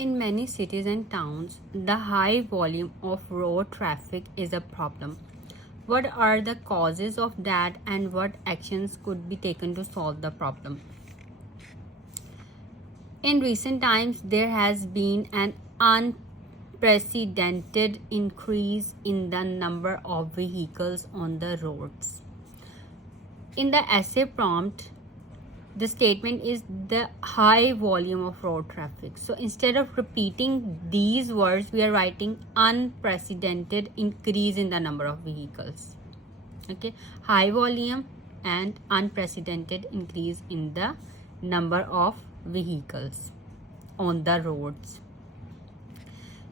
In many cities and towns, the high volume of road traffic is a problem. What are the causes of that and what actions could be taken to solve the problem? In recent times, there has been an unprecedented increase in the number of vehicles on the roads. In the essay prompt, the statement is the high volume of road traffic. So instead of repeating these words, we are writing unprecedented increase in the number of vehicles. Okay, high volume and unprecedented increase in the number of vehicles on the roads.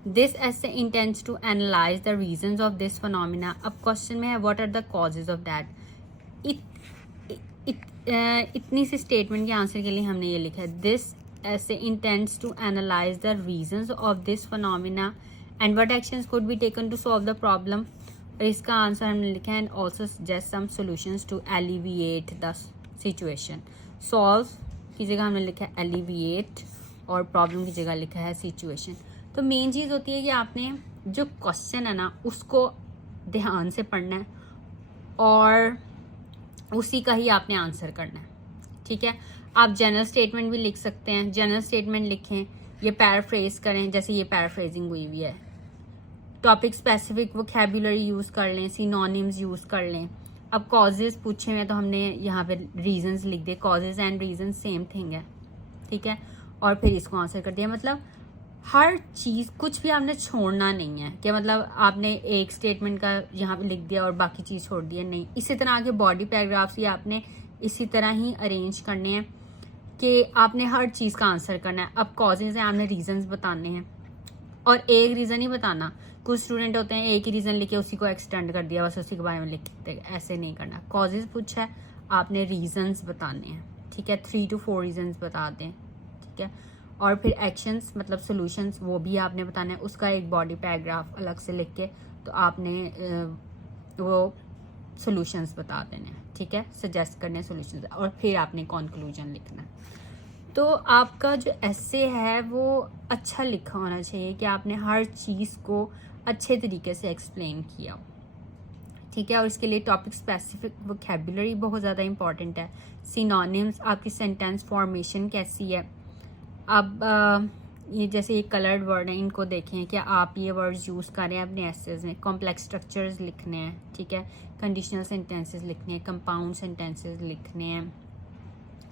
This essay intends to analyze the reasons of this phenomena. अब question में है what are the causes of that. इतनी सी statement के answer के लिए हमने ये लिखा है this essay intends to analyse the reasons of this phenomena and what actions could be taken to solve the problem. और इसका आंसर हमने लिखा है and also suggest some solutions to alleviate the situation. Solve की जगह हमने लिखा है एलिविएट और प्रॉब्लम की जगह लिखा है सिचुएशन. तो मेन चीज़ होती है कि आपने जो क्वेश्चन है ना उसको ध्यान से पढ़ना है और उसी का ही आपने आंसर करना है. ठीक है, आप जनरल स्टेटमेंट भी लिख सकते हैं. जनरल स्टेटमेंट लिखें, ये पैराफ्रेज करें जैसे ये पैराफ्रेजिंग हुई हुई है. टॉपिक स्पेसिफिक वोकैबुलरी यूज़ कर लें, सिनोनिम्स यूज़ कर लें. अब कॉजेज पूछे हुए तो हमने यहाँ पे रीजंस लिख दिए. Causes and reason same thing है. ठीक है, और फिर इसको आंसर कर दिया. मतलब हर चीज़ कुछ भी आपने छोड़ना नहीं है कि मतलब आपने एक स्टेटमेंट का यहाँ पे लिख दिया और बाकी चीज़ छोड़ दिया. नहीं, इसी तरह आगे बॉडी पैराग्राफ्स भी आपने इसी तरह ही अरेंज करने हैं कि आपने हर चीज़ का आंसर करना है. अब कॉजेज हैं, आपने रीजंस बताने हैं और एक रीज़न ही बताना. कुछ स्टूडेंट होते हैं एक ही रीज़न लिखे उसी को एक्सटेंड कर दिया, बस उसी के बारे में लिखते. ऐसे नहीं करना. कॉजेज पूछा है, आपने रीजंस बताने हैं. ठीक है, 3 to 4 रीजंस बता दें. ठीक है, और फिर एक्शंस मतलब सॉल्यूशंस वो भी आपने बताना है. उसका एक बॉडी पैराग्राफ अलग से लिख के तो आपने वो सॉल्यूशंस बता देने हैं. ठीक है, सजेस्ट करने सॉल्यूशंस और फिर आपने कंक्लूजन लिखना है. तो आपका जो एसे है वो अच्छा लिखा होना चाहिए कि आपने हर चीज़ को अच्छे तरीके से एक्सप्लेन किया हो. ठीक है, और इसके लिए टॉपिक स्पेसिफिक वोकैबुलरी बहुत ज़्यादा इंपॉर्टेंट है. सिनोनिम्स, आपकी सेंटेंस फॉर्मेशन कैसी है. अब ये जैसे ये कलर्ड वर्ड हैं इनको देखें कि आप ये वर्ड्स यूज़ कर रहे हैं अपने एसेज में. कॉम्प्लेक्स स्ट्रक्चर्स लिखने हैं. ठीक है, कंडीशनल सेंटेंसेस लिखने हैं, कंपाउंड सेंटेंसेस लिखने हैं,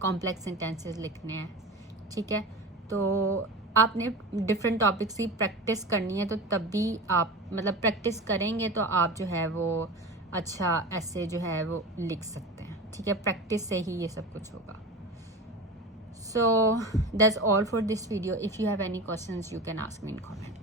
कॉम्प्लेक्स सेंटेंसेस लिखने हैं. ठीक है, तो आपने डिफरेंट टॉपिक्स की प्रैक्टिस करनी है. तो तब भी आप मतलब प्रैक्टिस करेंगे तो आप जो है वो अच्छा ऐसे जो है वो लिख सकते हैं. ठीक है, प्रैक्टिस से ही ये सब कुछ होगा. So that's all for this video. If you have any questions, you can ask me in comment.